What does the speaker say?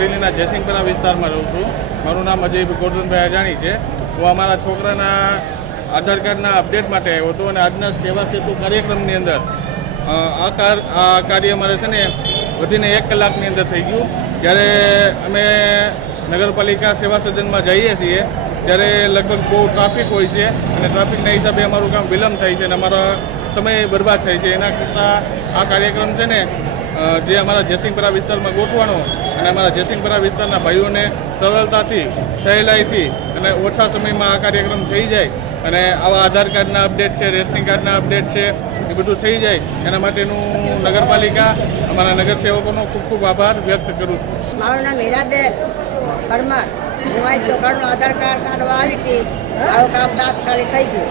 અમરેલીના જયસિંહપરા વિસ્તારમાં રહું છું. મારું નામ અજય ગોરધનભાઈ અજાણી છે. હું અમારા છોકરાના આધાર કાર્ડના અપડેટ માટે આવ્યો હતો અને આજના સેવા સેતુ કાર્યક્રમની અંદર આ કાર, આ કાર્ય અમારે છે ને વધીને એક કલાકની અંદર થઈ ગયું. જ્યારે અમે નગરપાલિકા સેવા સદનમાં જઈએ છીએ, ત્યારે લગભગ બહુ ટ્રાફિક હોય છે અને ટ્રાફિકના હિસાબે અમારું કામ વિલંબ થાય છે અને અમારો સમય બરબાદ થાય છે. એના કરતાં આ કાર્યક્રમ છે ને જે અમારા જયસિંહપરા વિસ્તારમાં ગોઠવાનો અને અમારા જયસિંહપરા વિસ્તારના ભાઈઓને સરળતાથી, સહેલાઈથી અને ઓછા સમયમાં આ કાર્યક્રમ થઈ જાય અને આવા આધાર કાર્ડના અપડેટ છે, રેશનિંગ કાર્ડના અપડેટ છે, એ બધું થઈ જાય. એના માટેનું નગરપાલિકા, અમારા નગરસેવકોનો ખૂબ ખૂબ આભાર વ્યક્ત કરું છું. મારું નામ હીરાબેન પરમાર. હું આધાર કાર્ડ કાઢવા આવી હતી. મારું કામ તાત્કાલિક થઈ ગયું.